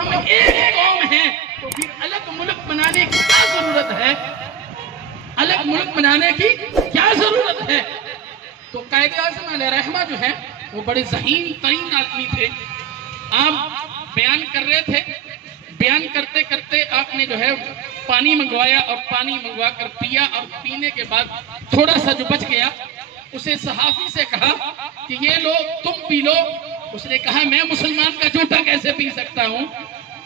ہم ایک قوم ہیں تو پھر الگ ملک بنانے کی کیا ضرورت ہے؟ الگ ملک بنانے کی کیا ضرورت ہے؟ تو قائد اعظم علیہ رحمہ جو ہے وہ بڑے ذہین ترین آدمی تھے. آپ بیان کر رہے تھے, بیان کرتے کرتے آپ نے جو ہے پانی منگوایا اور پانی منگوا کر پیا, اور پینے کے بعد تھوڑا سا جو بچ گیا اسے صحافی سے کہا کہ یہ لو تم پی لو. اس نے کہا میں مسلمان کا جھوٹا کیسے پی سکتا ہوں,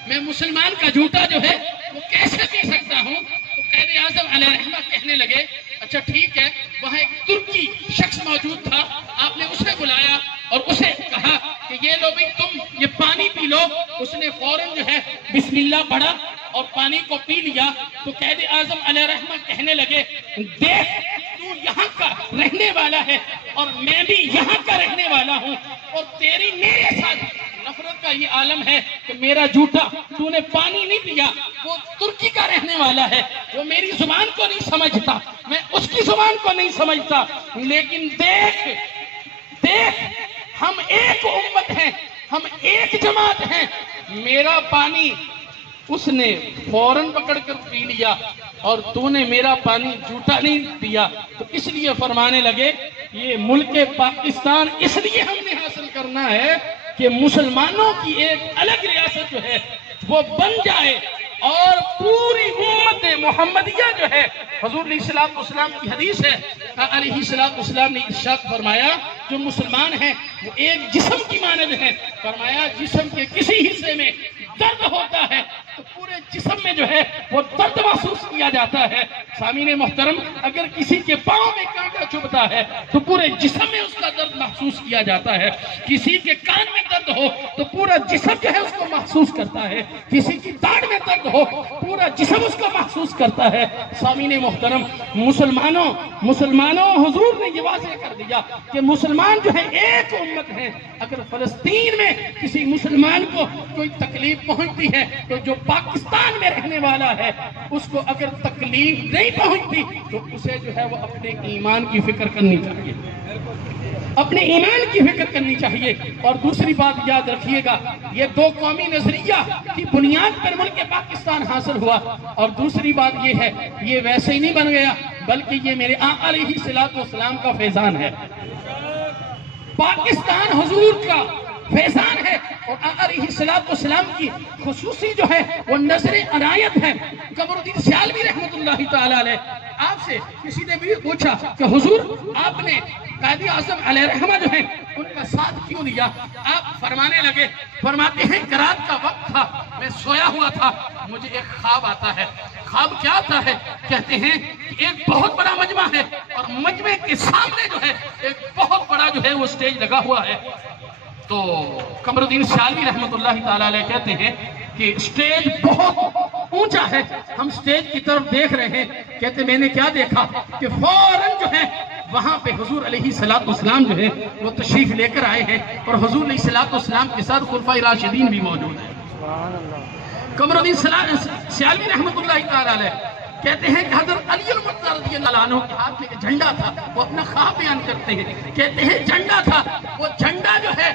میں مسلمان کا جھوٹا جو ہے وہ کیسے پی سکتا ہوں؟ تو قائد اعظم علیہ رحمہ کہنے لگے اچھا ٹھیک ہے. وہاں ایک ترکی شخص موجود تھا, آپ نے اسے بلایا اور اسے کہا کہ یہ لو بھئی تم یہ پانی پی لو. اس نے فوراً جو ہے بسم اللہ پڑھا اور پانی کو پی لیا. تو قائد اعظم علیہ رحمہ کہنے لگے دیکھ تو یہاں کا رہنے والا ہے اور میں بھی یہاں کا رہنے والا ہوں, اور تیری میرے ساتھ نفرت کا یہ عالم ہے کہ میرا جھوٹا تو نے پانی نہیں پیا. وہ ترکی کا رہنے والا ہے, وہ میری زبان کو نہیں سمجھتا, میں اس کی زبان کو نہیں سمجھتا, لیکن دیکھ دیکھ ہم ایک امت ہیں, ہم ایک جماعت ہیں. میرا پانی اس نے فوراً پکڑ کر پی لیا اور تو نے میرا پانی جھوٹا نہیں پیا. تو اس لیے فرمانے لگے یہ ملک پاکستان اس لیے ہم نے حاصل کرنا ہے کہ مسلمانوں کی ایک الگ ریاست جو ہے وہ بن جائے, اور پوری امت محمدیہ جو ہے, حضور علیہ السلام کی حدیث ہے, علیہ السلام نے ارشاد فرمایا جو مسلمان ہیں وہ ایک جسم کی مانند ہیں. فرمایا جسم کے کسی حصے میں درد ہوتا ہے تو پورے جسم میں جو ہے وہ درد محسوس کیا جاتا ہے. سامعین محترم, اگر کسی کے پاؤں میں کانٹا چبھتا ہے تو پورے جسم میں اس کا درد محسوس کیا جاتا ہے. کسی کے کان میں درد ہو تو پورا جسم جو ہے اس کو محسوس کرتا ہے. کسی کی داڑھ میں درد ہو پورا جسم اس کو محسوس کرتا ہے. سامعین محترم, مسلمانوں حضور نے یہ واضح کر دیا کہ مسلمان جو ہے ایک امت ہے. اگر فلسطین میں کسی مسلمان کو کوئی تکلیف پہنچتی ہے تو جو پاکستان میں رہنے والا ہے اس کو اگر تکلیف نہیں پہنچتی تو اسے جو ہے وہ اپنے ایمان کی فکر کرنی چاہیے, اپنے ایمان کی فکر کرنی چاہیے. اور دوسری بات یاد رکھیے گا, یہ دو قومی نظریہ کی بنیاد پر ملک پاکستان حاصل ہوا. اور دوسری بات یہ ہے یہ ویسے ہی نہیں بن گیا بلکہ یہ میرے آقا علیہ السلام کا فیضان ہے. پاکستان حضور کا فیضان ہے اور آقا علیہ السلام کی خصوصی جو ہے وہ نظر عنایت ہے. قمر الدین سیالوی رحمت اللہ تعالیٰ علیہ, آپ سے کسی نے بھی پوچھا کہ حضور آپ نے قائد اعظم علیہ رحمہ جو ہے ان کا ساتھ کیوں دیا؟ آپ فرمانے لگے, فرماتے ہیں کہ رات کا وقت تھا, میں سویا ہوا تھا, مجھے ایک خواب آتا ہے. خواب کیا آتا ہے؟ کہتے ہیں کہ ایک بہت بڑا مجمع ہے اور مجمع کے سامنے جو ہے ایک بہت بڑا جو ہے وہ سٹیج لگا ہوا ہے. تو قمر الدین سیالوی رحمت اللہ تعالیٰ علیہ کہتے ہیں کہ سٹیج بہت اونچا ہے, ہم سٹیج کی طرف دیکھ رہے ہیں. کہتے میں نے کیا دیکھا کہ فوراً جو ہے وہاں پہ حضور علیہ السلام جو ہے وہ تشریف لے کر آئے ہیں اور حضور علیہ السلام کے ساتھ خلفائے راشدین بھی موجود ہیں. قمر الدین سیالوی رحمت اللہ تعالیٰ علیہ کہتے ہیں کہ حضرت علی المرتضیٰ رضی اللہ عنہ کے ہاتھ میں ایک جھنڈا تھا. وہ اپنا خواب بیان کرتے ہیں, کہتے ہیں جھنڈا تھا, وہ جھنڈا جو ہے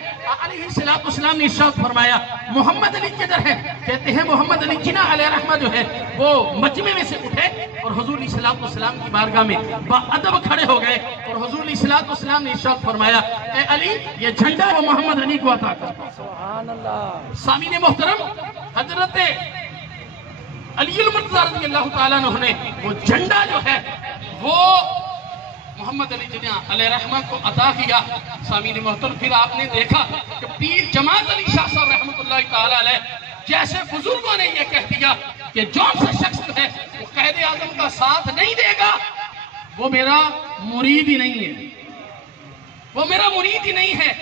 علیہ السلام نے ارشاد فرمایا محمد علی کدھر ہے؟ کہتے ہیں محمد علی جناح علیہ رحمہ جو ہے وہ مجمع میں سے اٹھے اور حضور علیہ السلام کی بارگاہ میں باادب کھڑے ہو گئے اور حضور علیہ السلام نے ارشاد فرمایا اے علی یہ جھنڈا وہ محمد علی کو عطا کر. سبحان اللہ. سامعین محترم, حضرت علی المرتضیٰ رضی اللہ تعالیٰ عنہ نے وہ جھنڈا جو ہے وہ محمد علی جناح علیہ رحمہ کو عطا کیا. سامعین محترم, پھر آپ نے دیکھا کہ پیر جماعت علی شاہ صاحب رحمت اللہ تعالیٰ علیہ جیسے بزرگوں نے یہ کہہ دیا کہ جون سا شخص جو ہے وہ قائد اعظم کا ساتھ نہیں دے گا وہ میرا مرید ہی نہیں ہے, وہ میرا مرید ہی نہیں ہے.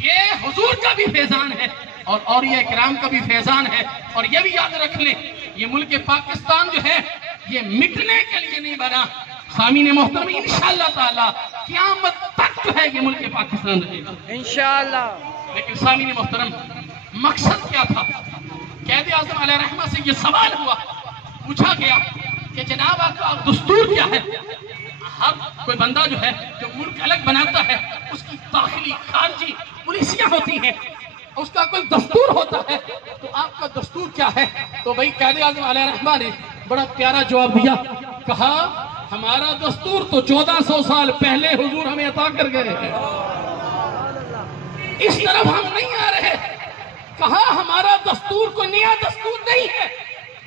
یہ حضور کا بھی فیضان ہے اور اولیاء کرام کا بھی فیضان ہے. اور یہ بھی یاد رکھ لیں یہ ملک پاکستان جو ہے یہ مٹنے کے لیے نہیں بنا. سامعین محترم, انشاءاللہ تعالی قیامت تک جو ہے یہ ملک پاکستان رہے گا انشاءاللہ. لیکن سامعین محترم, مقصد کیا تھا؟ قائد اعظم علیہ رحمہ سے یہ سوال ہوا, پوچھا گیا کہ جناب آپ کا دستور کیا ہے؟ ہر کوئی بندہ جو ہے جو ملک الگ بناتا ہے اس کی داخلی خارجی پالیسیاں ہوتی ہیں. اس کا کوئی دستور ہوتا ہے تو آپ کا دستور کیا ہے؟ تو بھائی قائد اعظم علیہ الرحمہ نے بڑا پیارا جواب دیا، کہا ہمارا دستور تو 1400 سال پہلے حضور ہمیں عطا کر گئے ہیں، اس طرف ہم نہیں آ رہے۔ کہا ہمارا دستور کوئی نیا دستور نہیں ہے،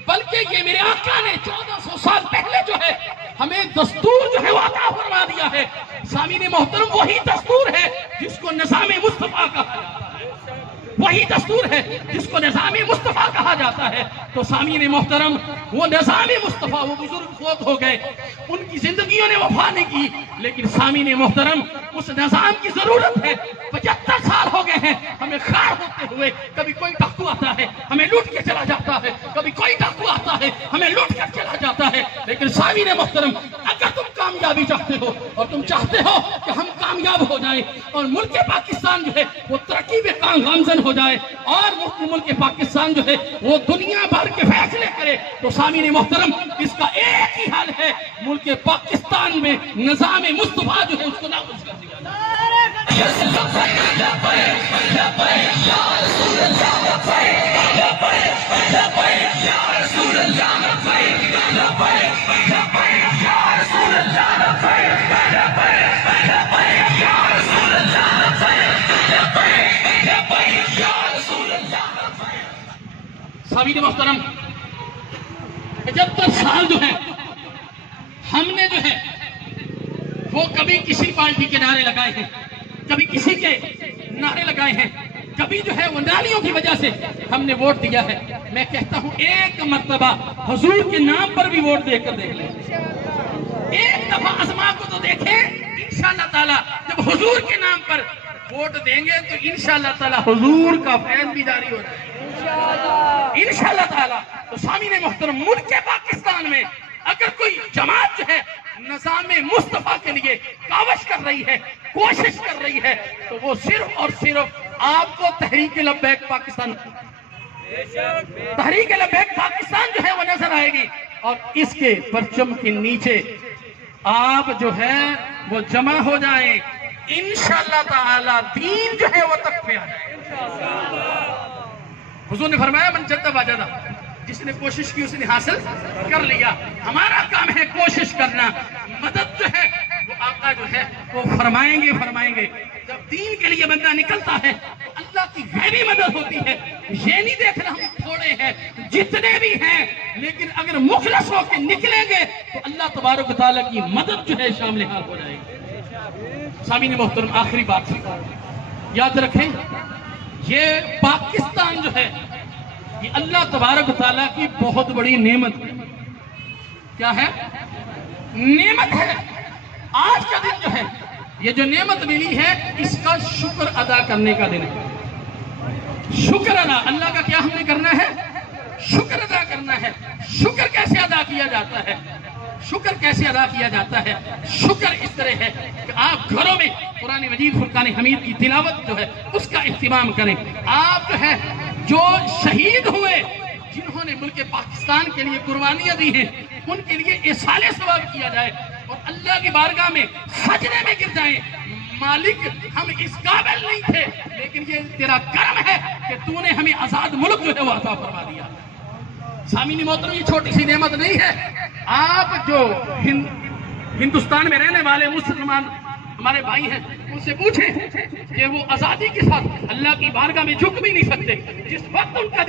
بلکہ یہ میرے آقا نے 1400 سال پہلے جو ہے ہمیں دستور جو ہے وہ عطا فرما دیا ہے۔ سامعین محترم، وہی دستور ہے جس کو نظام مصطفیٰ کہا جاتا ہے، وہی دستور ہے جس کو نظام مصطفیٰ کہا جاتا ہے۔ تو سامعین محترم، وہ نظام مصطفیٰ، وہ بزرگ فوت ہو گئے، ان کی زندگیوں نے وفا نہیں کی، لیکن سامعین محترم اس نظام کی ضرورت ہے۔ 75 سال ہو گئے ہیں ہمیں خار ہوتے ہوئے، کبھی کوئی ڈاکو آتا ہے ہمیں لوٹ کے چلا جاتا ہے، کبھی کوئی ڈاکو آتا ہے ہمیں لوٹ کر چلا جاتا ہے۔ لیکن سامعین محترم، اگر تم کامیابی چاہتے ہو اور تم چاہتے ہو کہ ہم کامیاب ہو جائیں اور ملک پاکستان جو ہے وہ ترقی میں گامزن ہو جائے اور ملک پاکستان جو ہے وہ دنیا بھر کے فیصلے کرے، تو سامعین محترم اس کا ایک ہی حل ہے، ملک پاکستان میں نظام مصطفیٰ جو ہے اس کو نافذ کر دیا جائے۔ سامعین محترم، 75 سال جو ہے ہم نے جو ہے وہ کبھی کسی پارٹی کے نعرے لگائے ہیں، کبھی کسی کے نعرے لگائے ہیں، کبھی جو ہے وہ نالیوں کی وجہ سے ہم نے ووٹ دیا ہے۔ میں کہتا ہوں ایک مرتبہ حضور کے نام پر بھی ووٹ دے کر دیکھ لیں، ایک دفعہ آزما کو تو دیکھیں، انشاءاللہ تعالی جب حضور کے نام پر ووٹ دیں گے تو انشاءاللہ تعالی حضور کا فیض بھی جاری ہو جائے گا انشاءاللہ تعالی۔ تو سامعین محترم، ملک پاکستان میں اگر کوئی جماعت جو ہے نظام مصطفیٰ کے لیے کاوش کر رہی ہے، کوشش کر رہی ہے، تو وہ صرف اور صرف آپ کو تحریک لبیک پاکستان جو ہے وہ نظر آئے گی، اور اس کے پرچم کے نیچے آپ جو ہے وہ جمع ہو جائیں، انشاءاللہ تعالی دین جو ہے وہ تکفی آ جائے۔ حضور نے فرمایا من جد وجد، جس نے کوشش کی اس نے حاصل کر لیا۔ ہمارا کام ہے کوشش کرنا، مدد جو ہے وہ آقا جو ہے وہ فرمائیں گے۔ جب دین کے لیے بندہ نکلتا ہے تو اللہ کی غیبی مدد ہوتی ہے۔ یہ نہیں دیکھنا ہم تھوڑے ہیں، جتنے بھی ہیں، لیکن اگر مخلص ہو کے نکلیں گے تو اللہ تبارک و تعالیٰ کی مدد جو ہے شامل حال ہو جائے گی۔ سامعین محترم، آخری بات یاد رکھیں، یہ پاکستان جو ہے یہ اللہ تبارک و تعالیٰ کی بہت بڑی نعمت ہے۔ کیا ہے؟ نعمت ہے۔ آج کا دن جو ہے یہ جو نعمت ملی ہے اس کا شکر ادا کرنے کا دن ہے۔ شکر ادا اللہ کا کیا ہم نے کرنا ہے؟ شکر ادا کرنا ہے۔ شکر کیسے ادا کیا جاتا ہے؟ شکر کیسے ادا کیا جاتا ہے؟ شکر اس طرح ہے کہ آپ گھروں میں قرآن مجید فرقان حمید کی تلاوت جو ہے اس کا اہتمام کریں۔ آپ جو ہے جو شہید ہوئے، جنہوں نے ملک پاکستان کے لیے قربانیاں دی ہیں، ان کے لیے ایصال ثواب کیا جائے اور اللہ کی بارگاہ میں سجدے میں گر جائیں، مالک ہم اس قابل نہیں تھے لیکن یہ تیرا کرم ہے کہ تو نے ہمیں آزاد ملک جو ہے وہ عطا فرما دیا۔ سامعین محترم، یہ چھوٹی سی نعمت نہیں ہے۔ آپ جو ہندوستان میں رہنے والے مسلمان ہمارے بھائی ہیں ان سے پوچھیں کہ وہ آزادی کے ساتھ اللہ کی بارگاہ میں جھک بھی نہیں سکتے، جس وقت ان کا